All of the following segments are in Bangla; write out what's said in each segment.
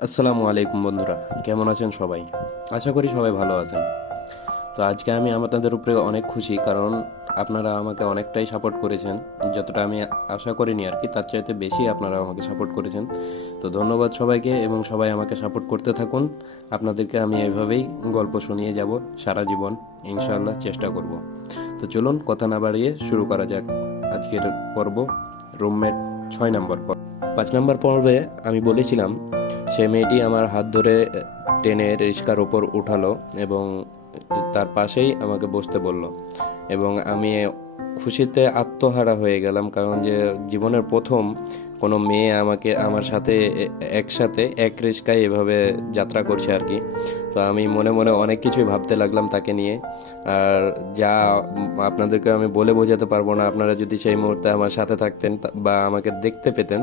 আসসালামু আলাইকুম বন্ধুরা, কেমন আছেন সবাই? আশা করি সবাই ভালো আছেন। তো আজকে আমি আপনাদের উপরে অনেক খুশি, কারণ আপনারা আমাকে অনেকটাই সাপোর্ট করেছেন। যতটা আমি আশা করিনি আর কি, তার চাইতে বেশি আপনারা আমাকে সাপোর্ট করেছেন। তো ধন্যবাদ সবাইকে, এবং সবাই আমাকে সাপোর্ট করতে থাকুন। আপনাদেরকে আমি এভাবেই গল্প শুনিয়ে যাব সারা জীবন, ইনশাআল্লাহ চেষ্টা করব। তো চলুন কথা না বাড়িয়ে শুরু করা যাক আজকের পর্ব, রুমমেট 6 নম্বর পর্ব। 5 নম্বর পর্বে আমি বলেছিলাম সে মেয়েটি আমার হাত ধরে টেনে রিক্সার ওপর উঠালো এবং তার পাশেই আমাকে বসতে বলল, এবং আমি খুশিতে আত্মহারা হয়ে গেলাম, কারণ যে জীবনের প্রথম কোনো মেয়ে আমাকে আমার সাথে একসাথে এক রিক্সায় এভাবে যাত্রা করছে আর কি। তো আমি মনে মনে অনেক কিছুই ভাবতে লাগলাম তাকে নিয়ে। আর যা আপনাদেরকে আমি বলে বোঝাতে পারবো না। আপনারা যদি সেই মুহূর্তে আমার সাথে থাকতেন বা আমাকে দেখতে পেতেন,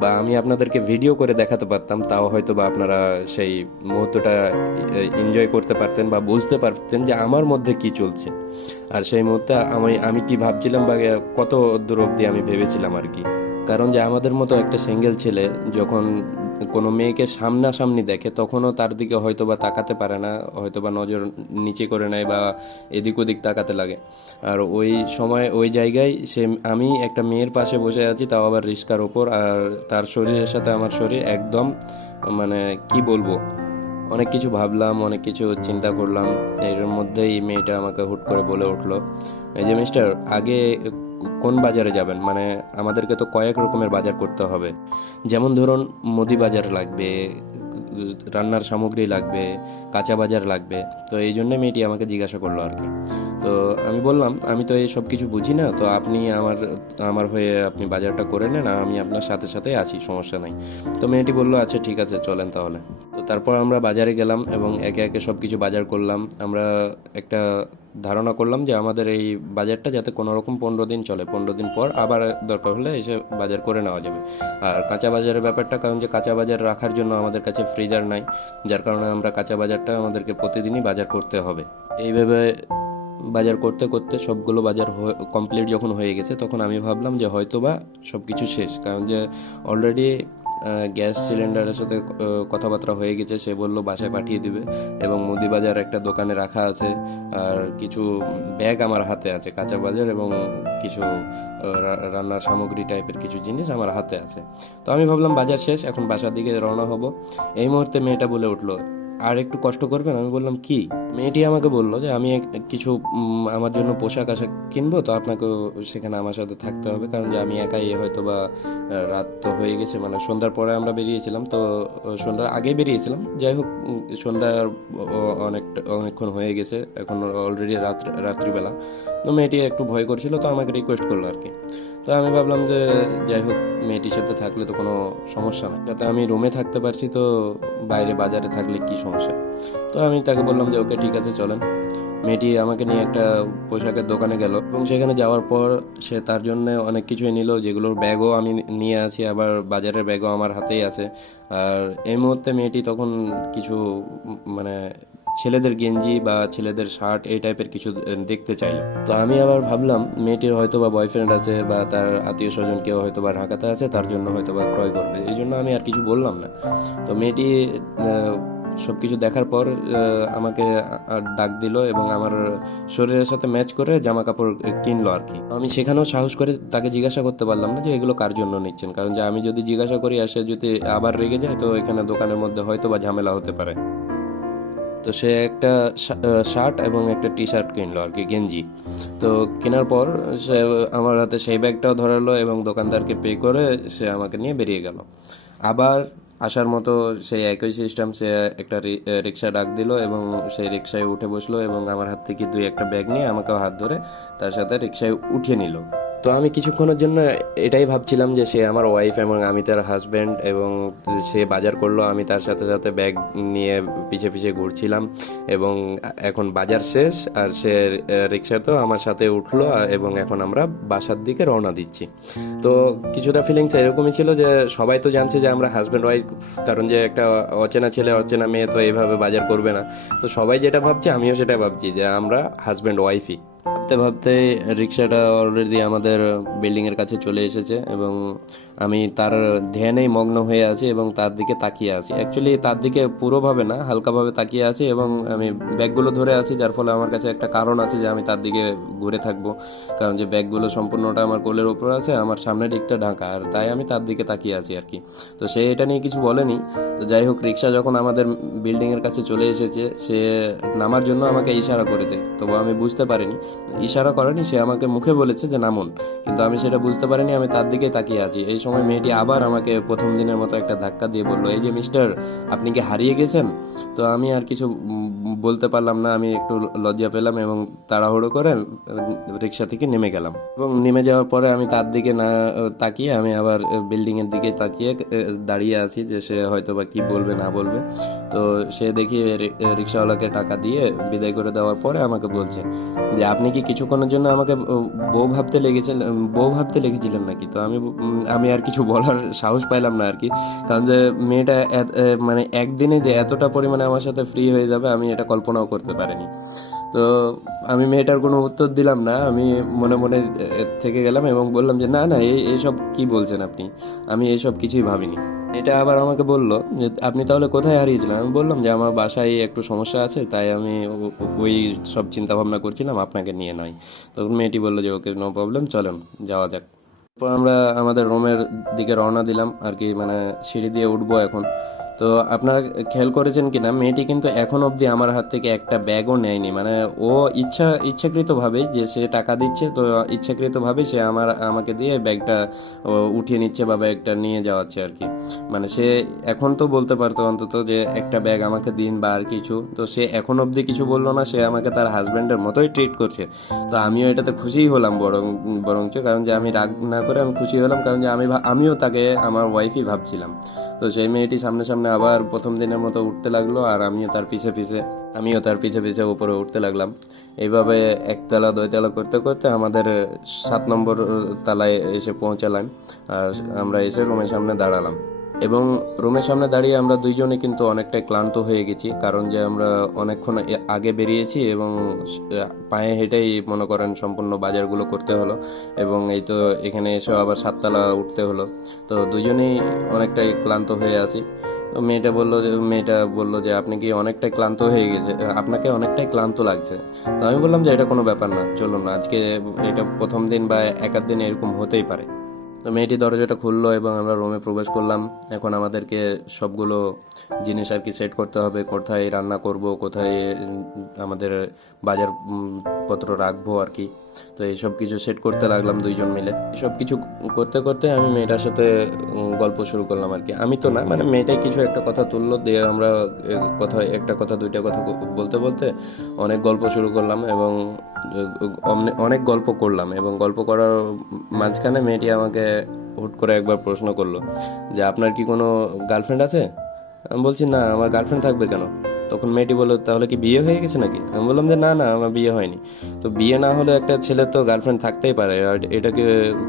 বা আমি আপনাদেরকে ভিডিও করে দেখাতে পারতাম, তাও হয়তো বা আপনারা সেই মুহূর্তটা এনজয় করতে পারতেন বা বুঝতে পারতেন যে আমার মধ্যে কি চলছে। আর সেই মুহূর্তে আমি কি ভাবছিলাম বা কত দূর অবধি আমি ভেবেছিলাম আর কি। কারণ যে আমাদের মতো একটা সিঙ্গেল ছেলে যখন কোনো মেয়েকে সামনাসামনি দেখে, তখনও তার দিকে হয়তো বা তাকাতে পারে না, হয়তো বা নজর নিচে করে নেয় বা এদিক ওদিক তাকাতে লাগে। আর ওই সময় ওই জায়গায় আমি একটা মেয়ের পাশে বসে আছি, তাও আবার রিক্সার ওপর, আর তার শরীরের সাথে আমার শরীর একদম, মানে কি বলবো, অনেক কিছু ভাবলাম, অনেক কিছু চিন্তা করলাম। এর মধ্যেই মেয়েটা আমাকে হুট করে বলে উঠলো, এই যে মিস্টার, আগে কোন বাজারে যাবেন? মানে আমাদেরকে তো কয়েক রকমের বাজার করতে হবে। যেমন ধরুন, মুদি বাজার লাগবে, রান্নার সামগ্রী লাগবে, কাঁচা বাজার লাগবে। তো এই জন্য মেয়েটি আমাকে জিজ্ঞাসা করলো আর কি। তো আমি বললাম, আমি তো এই সব কিছু বুঝি না, তো আপনি আমার আমার হয়ে আপনি বাজারটা করে নেন, আর আমি আপনার সাথে সাথে আছি, সমস্যা নাই। তো মেয়েটি বললো, আচ্ছা ঠিক আছে, চলেন তাহলে। তো তারপর আমরা বাজারে গেলাম এবং একে একে সব কিছু বাজার করলাম। আমরা একটা ধারণা করলাম যে আমাদের এই বাজারটা যাতে কোনো রকম 15 দিন চলে, 15 দিন পর আবার দরকার হলে এসে বাজার করে নেওয়া যাবে। আর কাঁচা বাজারের ব্যাপারটা, কারণ যে কাঁচা বাজার রাখার জন্য আমাদের কাছে ফ্রিজার নাই, যার কারণে আমরা কাঁচা বাজারটা আমাদেরকে প্রতিদিনই বাজার করতে হবে। এইভাবে বাজার করতে করতে সবগুলো বাজার কমপ্লিট যখন হয়ে গেছে, তখন আমি ভাবলাম যে হয়তো বা সব কিছু শেষ, কারণ যে অলরেডি গ্যাস সিলিন্ডারের সাথে কথাবার্তা হয়ে গেছে। সে বলল বাসায় পাঠিয়ে দিবে, এবং মুদি বাজার একটা দোকানে রাখা আছে। আর কিছু ব্যাগ আমার হাতে আছে, কাঁচা বাজার এবং কিছু রান্নার সামগ্রী টাইপের কিছু জিনিস আমার হাতে আছে। তো আমি ভাবলাম বাজার শেষ, এখন বাসার দিকে রওনা হব। এই মুহূর্তে মেয়েটা বলে উঠলো, আর একটু কষ্ট করবেন? আমি বললাম কি? মেয়েটি আমাকে বললো যে আমি কিছু আমার জন্য পোশাক আশাক কিনবো, তো আপনাকেও সেখানে আমার সাথে থাকতে হবে, কারণ যে আমি একাই হয়তো বা রাত তো হয়ে গেছে, মানে সন্ধ্যার পরে আমরা বেরিয়েছিলাম, তো সন্ধ্যার আগেই বেরিয়েছিলাম। যাই হোক, সন্ধ্যার অনেকক্ষণ হয়ে গেছে, এখন অলরেডি রাত্রিবেলা। তো মেয়েটি একটু ভয় করছিল, তো আমাকে রিকোয়েস্ট করলো আর কি। তো আমি ভাবলাম যে যাই হোক, মেয়েটির সাথে থাকলে তো কোনো সমস্যা নেই, যাতে আমি রুমে থাকতে পারছি, তো বাইরে বাজারে থাকলে কি সমস্যা। তো আমি তাকে বললাম যে ওকে ঠিক আছে, চলেন। মেয়েটি আমাকে নিয়ে একটা পোশাকের দোকানে গেল, এবং সেখানে যাওয়ার পর সে তার জন্য অনেক কিছুই নিল, যেগুলোর ব্যাগও আমি নিয়ে আছি, আবার বাজারের ব্যাগও আমার হাতেই আছে। আর এই মুহূর্তে মেয়েটি তখন কিছু মানে ছেলেদের গেঞ্জি বা ছেলেদের শার্ট এই টাইপের কিছু দেখতে চাইলো। তো আমি আবার ভাবলাম মেয়েটির হয়তো বা বয়ফ্রেন্ড আছে, বা তার আত্মীয় স্বজন কেউ হয়তো বা ঢাকাতে আছে, তার জন্য হয়তো বা ক্রয় করবে, এই জন্য আমি আর কিছু বললাম না। তো মেয়েটি সব কিছু দেখার পর আমাকে ডাক দিল, এবং আমার শরীরের সাথে ম্যাচ করে জামা কাপড় কিনলো আর কি। আমি সেখানেও সাহস করে তাকে জিজ্ঞাসা করতে পারলাম না যে এগুলো কার জন্য নিচ্ছেন, কারণ যে আমি যদি জিজ্ঞাসা করি আর সে যদি আবার রেগে যায়, তো এখানে দোকানের মধ্যে হয়তো বা ঝামেলা হতে পারে। তো সে একটা শার্ট এবং একটা টি শার্ট কিনলো আর কি, গেঞ্জি। তো কেনার পর সে আমার হাতে সেই ব্যাগটাও ধরালো, এবং দোকানদারকে পে করে সে আমাকে নিয়ে বেরিয়ে গেল। আবার আসার মতো সেই একই সিস্টেম, সে একটা রিক্সা ডাক দিল, এবং সেই রিক্সায় উঠে বসলো, এবং আমার হাত থেকে দুই একটা ব্যাগ নিয়ে আমাকেও হাত ধরে তার সাথে রিক্সায় উঠিয়ে নিল। তো আমি কিছুক্ষণের জন্য এটাই ভাবছিলাম যে সে আমার ওয়াইফ এবং আমি তার হাজব্যান্ড, এবং সে বাজার করলো, আমি তার সাথে সাথে ব্যাগ নিয়ে পিছে পিছে ঘুরছিলাম। এবং এখন বাজার শেষ, আর সে রিক্সাতেও আমার সাথে উঠলো, এবং এখন আমরা বাসার দিকে রওনা দিচ্ছি। তো কিছুটা ফিলিংস এরকমই ছিল যে সবাই তো জানছে যে আমরা হাজব্যান্ড ওয়াইফ, কারণ যে একটা অচেনা ছেলে অচেনা মেয়ে তো এইভাবে বাজার করবে না। তো সবাই যেটা ভাবছে আমিও সেটা ভাবছি, যে আমরা হাজব্যান্ড ওয়াইফই। ভাবতে ভাবতে রিক্সাটা অলরেডি আমাদের বিল্ডিংয়ের কাছে চলে এসেছে এবং আমি তার ধ্যানেই মগ্ন হয়ে আছি এবং তার দিকে তাকিয়ে আছি। অ্যাকচুয়ালি তার দিকে পুরোভাবে না, হালকাভাবে তাকিয়ে আছি এবং আমি ব্যাগগুলো ধরে আছি, যার ফলে আমার কাছে একটা কারণ আছে যে আমি তার দিকে ঘুরে থাকবো, কারণ যে ব্যাগগুলো সম্পূর্ণটা আমার কোলের ওপর আছে, আমার সামনের দিকটা ঢাকা, আর তাই আমি তার দিকে তাকিয়ে আছি আর কি। তো সে এটা নিয়ে কিছু বলেনি। তো যাই হোক, রিক্সা যখন আমাদের বিল্ডিংয়ের কাছে চলে এসেছে, সে নামার জন্য আমাকে ইশারা করেছে, তবু আমি বুঝতে পারিনি। ইশারা করেনি, সে আমাকে মুখে বলেছে যে নামুন, কিন্তু আমি সেটা বুঝতে পারিনি, আমি তার দিকেই তাকিয়ে আছি। এই সময় মেয়েটি আবার আমাকে প্রথম দিনের মতো একটা ধাক্কা দিয়ে বললো, এই যে মিস্টার, আপনি কি হারিয়ে গেছেন? তো আমি আর কিছু বলতে পারলাম না, আমি একটু লজ্জা পেলাম এবং তাড়াহুড়ো করে রিক্সা থেকে নেমে গেলাম। এবং নেমে যাওয়ার পরে আমি তার দিকে না তাকিয়ে আমি আবার বিল্ডিংয়ের দিকে তাকিয়ে দাঁড়িয়ে আছি যে সে হয়তো বা কি বলবে না বলবে। তো সে দেখি রিক্সাওয়ালাকে টাকা দিয়ে বিদায় করে দেওয়ার পরে আমাকে বলছে যে আপনি কি কিছুক্ষণের জন্য আমাকে বউ ভাবতে লেগেছিলেন নাকি? তো আমি আর কিছু বলার সাহস পাইলাম না আর কি, কারণ যে মেয়েটা মানে একদিনে যে এতটা পরিমাণে আমার সাথে ফ্রি হয়ে যাবে আমি এটা কল্পনাও করতে পারিনি। তো আমি মেয়েটার কোনো উত্তর দিলাম না, আমি মনে মনে থেকে গেলাম এবং বললাম যে না না, এইসব কি বলছেন আপনি, আমি এইসব কিছুই ভাবিনি। এটা আবার আমাকে বলল যে আপনি তাহলে কোথায় হারিয়েছিলেন? আমি বললাম যে আমার বাসায় একটু সমস্যা আছে, তাই আমি ওই সব চিন্তা ভাবনা করছিলাম, আপনাকে নিয়ে নয়। তখন মেয়েটি বললো যে ওকে, নো প্রবলেম, চলেন যাওয়া যাক। তারপর আমরা আমাদের রুমের দিকে রওনা দিলাম আর কি, মানে সিঁড়ি দিয়ে উঠবো এখন। তো আপনারা খেয়াল করেছেন কিনা, মেয়েটি কিন্তু এখন অবধি আমার হাত থেকে একটা ব্যাগও নেয়নি। মানে ও ইচ্ছাকৃতভাবেই, যে সে টাকা দিচ্ছে, তো ইচ্ছাকৃতভাবেই সে আমাকে দিয়ে ব্যাগটা উঠিয়ে নিচ্ছে বা ব্যাগটা নিয়ে যাওয়াচ্ছে আর কি। মানে সে এখন তো বলতে পারতো অন্তত যে একটা ব্যাগ আমাকে দিন বা আর কিছু, তো সে এখন অবধি কিছু বললো না, সে আমাকে তার হাজব্যান্ডের মতোই ট্রিট করছে। তো আমিও এটাতে খুশিই হলাম, বরঞ্চ কারণ যে আমি রাগ না করে আমি খুশি হলাম, কারণ যে আমিও তাকে আমার ওয়াইফই ভাবছিলাম। তো সেই মেয়েটি সামনে সামনে আবার প্রথম দিনের মতো উঠতে লাগলো, আর আমিও তার পিছে পিছে উপরে উঠতে লাগলাম। এইভাবে একতলা দুইতলা করতে করতে আমাদের 7 নম্বর তলায় এসে পৌঁছালাম। আর আমরা এসে রুমের সামনে দাঁড়ালাম এবং রুমের সামনে দাঁড়িয়ে আমরা দুইজনে কিন্তু অনেকটাই ক্লান্ত হয়ে গেছি, কারণ যে আমরা অনেকক্ষণ আগে বেরিয়েছি এবং পায়ে হেঁটেই মনে করেন সম্পূর্ণ বাজারগুলো করতে হলো, এবং এই তো এখানে এসে আবার 7 তলা উঠতে হলো। তো দুজনেই অনেকটাই ক্লান্ত হয়ে আছি। তো মেয়েটা বললো যে আপনি কি অনেকটাই ক্লান্ত হয়ে গেছে, আপনাকে অনেকটাই ক্লান্ত লাগছে। তো আমি বললাম যে এটা কোনো ব্যাপার না, চলুন আজকে, এটা প্রথম দিন বা এক আধ দিন এরকম হতেই পারে। তো মেয়েটি দরজাটা খুললো এবং আমরা রুমে প্রবেশ করলাম। এখন আমাদেরকে সবগুলো জিনিস আর কি সেট করতে হবে, কোথায় রান্না করব, কোথায় আমাদের বাজার পত্র রাখবো আর কি। তো এইসব কিছু সেট করতে লাগলাম দুইজন মিলে। এসব কিছু করতে করতে আমি মেয়েটার সাথে গল্প শুরু করলাম আর কি। আমি তো না, মানে মেয়েটাই কিছু একটা কথা তুললো, দিয়ে আমরা একটা কথা দুইটা কথা বলতে বলতে অনেক গল্প শুরু করলাম এবং অনেক গল্প করলাম, এবং গল্প করার মাঝখানে মেয়েটি আমাকে হুট করে একবার প্রশ্ন করলো যে আপনার কি কোনো গার্লফ্রেন্ড আছে? আমি বলছি না, আমার গার্লফ্রেন্ড থাকবে কেন? তখন মেয়েটি বললো তাহলে কি বিয়ে হয়ে গেছে নাকি? আমি বললাম যে না না, আমার বিয়ে হয়নি। তো বিয়ে না হলে একটা ছেলের তো গার্লফ্রেন্ড থাকতেই পারে, আর এটা কি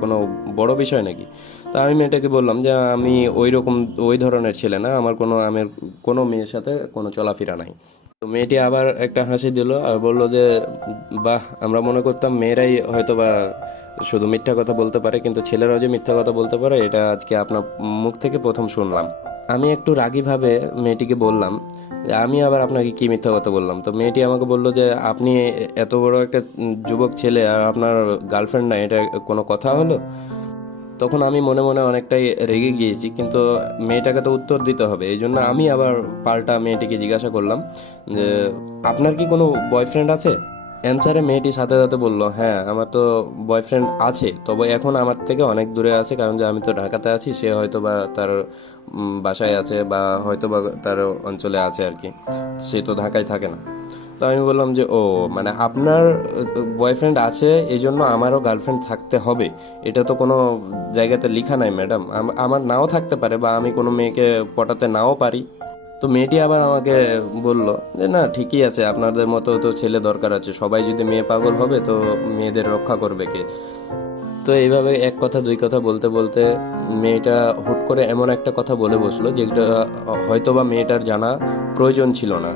কোনো বড় বিষয় নাকি? তা আমি মেয়েটাকে বললাম যে আমি ওই ধরনের ছেলে না, আমার কোনো মেয়ের সাথে কোনো চলাফেরা নাই। তো মেয়েটি আবার একটা হাসি দিল আর বললো যে বাহ, আমরা মনে করতাম মেয়েরাই হয়তো বা শুধু মিথ্যা কথা বলতে পারে, কিন্তু ছেলেরাও যে মিথ্যা কথা বলতে পারে এটা আজকে আপনার মুখ থেকে প্রথম শুনলাম। আমি একটু রাগীভাবে মেয়েটিকে বললাম যে আমি আবার আপনাকে কি মিথ্যা কথা বললাম? তো মেয়েটি আমাকে বলল যে আপনি এত বড় একটা যুবক ছেলে আর আপনার গার্লফ্রেন্ড না, এটা কোনো কথা হলো? তখন আমি মনে মনে অনেকটাই রেগে গিয়েছি, কিন্তু মেয়েটাকে তো উত্তর দিতে হবে, এই জন্য আমি আবার পাল্টা মেয়েটিকে জিজ্ঞাসা করলাম যে আপনার কি কোনো বয়ফ্রেন্ড আছে? অ্যান্সারে মেয়েটি সাথে সাথে বলল হ্যাঁ, আমার তো বয়ফ্রেন্ড আছে, তবে এখন আমার থেকে অনেক দূরে আছে, কারণ যে আমি তো ঢাকাতে আছি, সে হয়তো বা তার বাসায় আছে বা হয়তো বা তার অঞ্চলে আছে আর কি, সে তো ঢাকায় থাকে না। তো আমি বললাম যে ও, মানে আপনার বয়ফ্রেন্ড আছে এই জন্য আমারও গার্লফ্রেন্ড থাকতে হবে, এটা তো কোনো জায়গাতে লেখা নাই ম্যাডাম। আমার নাও থাকতে পারে বা আমি কোনো মেয়েকে পটাতে নাও পারি। তো মেয়েটি আবার আমাকে বলল যে না, ঠিকই আছে, আপনাদের মতো তো ছেলে দরকার আছে, সবাই যদি মেয়ে পাগল হবে তো মেয়েদের রক্ষা করবে কে? তো এইভাবে এক কথা দুই কথা বলতে বলতে মেয়েটা হুট করে এমন একটা কথা বলে বসলো যেটা হয়তো বা মেয়েটার জানা প্রয়োজন ছিল না।